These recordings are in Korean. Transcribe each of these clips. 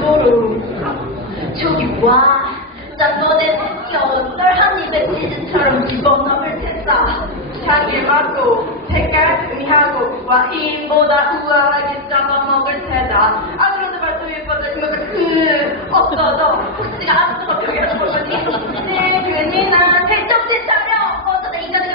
또로롱 저기 와. 나 너네 새끼 널한 입에 치즈처럼 집어넣을 테다. 향기 맡고 색깔 의하고 와인보다 우아하게 잡아먹을 테다 아 그런데 말도 예뻐진 것그 없어도 혹시가 아무도 벽이라도 보더니 네, 괜히나 대정신 차려. 어쩌다 인간에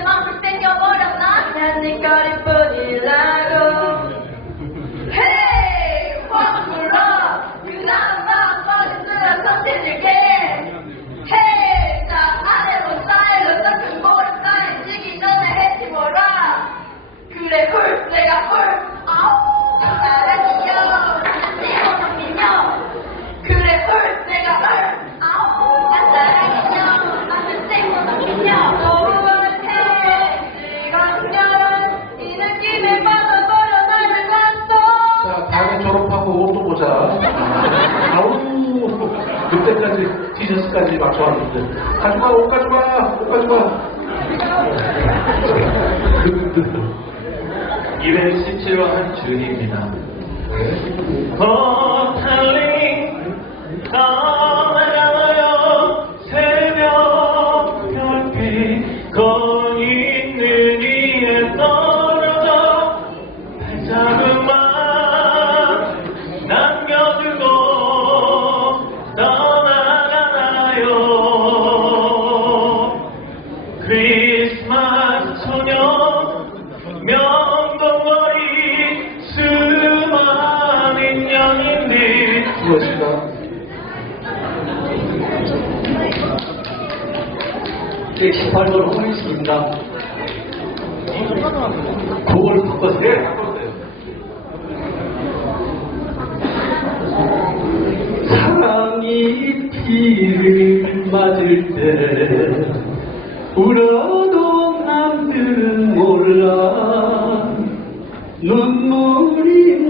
또 보자. 아우, 그때까지 티셔츠까지 맞춰왔는데. 가져가, 옷 가져가, 옷 가져가. 217화 한준입니다. 어, 수고하셨습니다. 제 18번 홍일식입니다. 곡을 바꿨어요? 사랑이 피를 맞을 때 울어도 남들은 몰라. 눈물인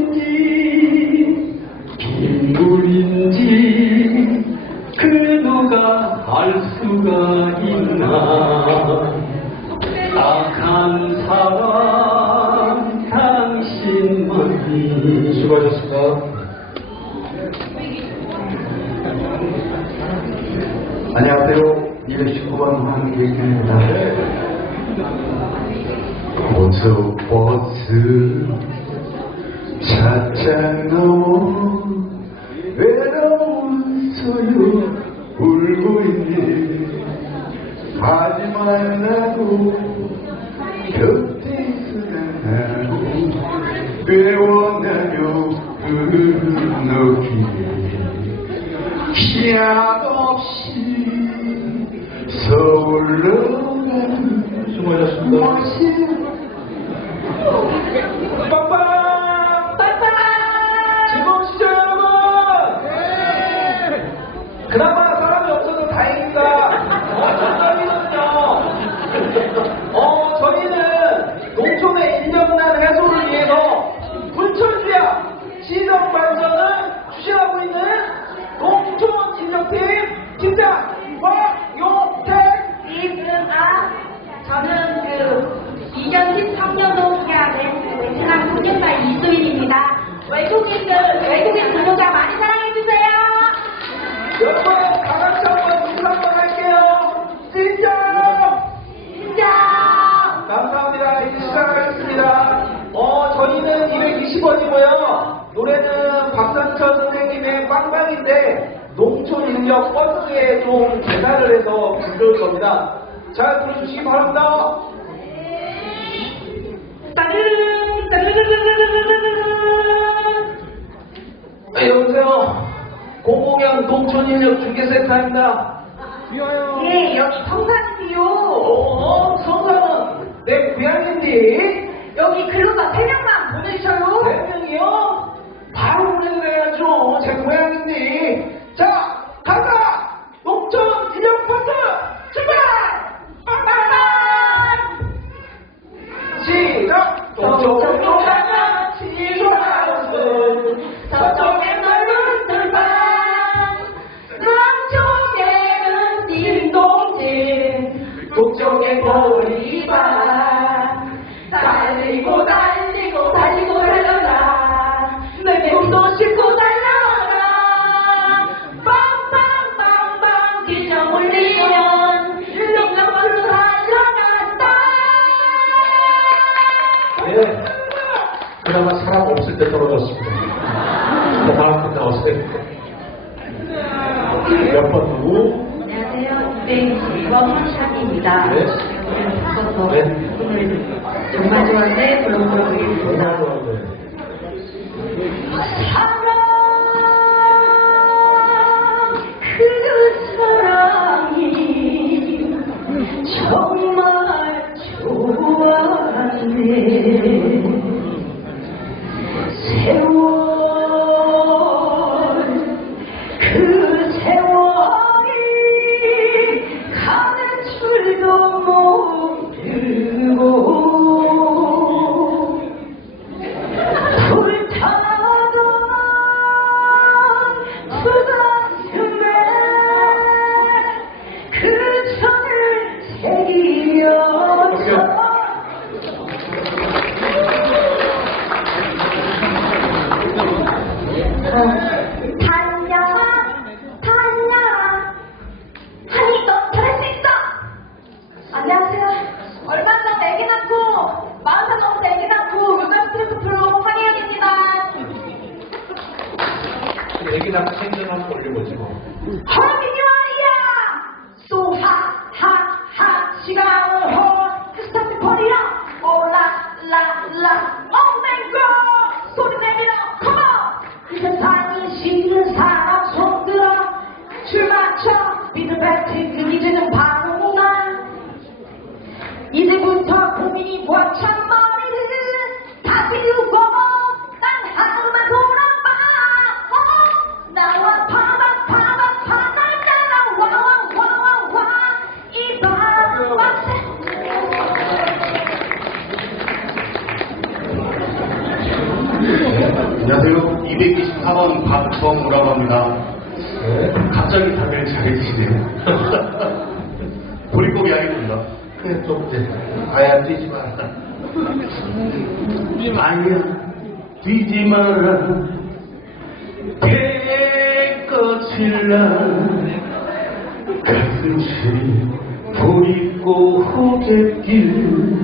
알 수가 있나 악한 사람 당신만이 수고하셨습니다. 안녕하세요. 219번 황길입니다. 고속버스 차창 넘어 외로 저는 그 2년 13년도 소개하는 그 베트남 통역사 이수인입니다. 외국인들, 외국인 근로자 많이 사랑해주세요. 여러분 다 같이 한번 인사 한번 할게요. 진짜 진짜. 감사합니다. 이제 시작하겠습니다. 어, 저희는 220원이고요. 노래는 박상철 선생님의 빵빵인데 농촌 인력 버스에 좀 배달을 해서 부를 겁니다. 잘 들어주시기 바랍니다. 따르릉, 따르르르르르르르. 네, 여보세요. 공공연 농촌 인력 중개센터입니다. 네, 여기 성산이요. 어, 성산은 내 고향인데 여기 근로자 3명만 보내주셔요. 네 명이요? 사람 없을 때 떨어졌습니다. 자, 다음 분 나오세요. 몇번 누구? 안녕하세요. 222번 황샤기입니다. 네. 오늘 바꿔서 네. 오늘 정말 좋아하는 그런 부르겠습니다. 224번 박범우라고 합니다. 갑자기 답변을 잘해주시네요. 보리고기 아닙니다. 그래, 좀 이제, 아야, 뛰지 마라. 아니야, 뛰지 마라. 개꺼칠라. 가슴시 보리고 호갯길.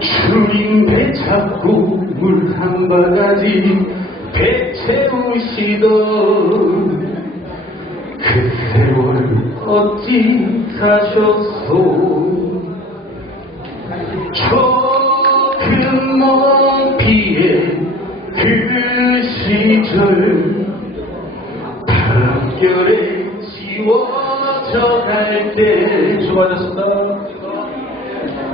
주인 배 잡고 물 한 바가지 배 채우시던 그 세월 어찌 가셨소 저큰 먼비에 그 시절 밤결에 지워져 갈때 수고하셨습니다.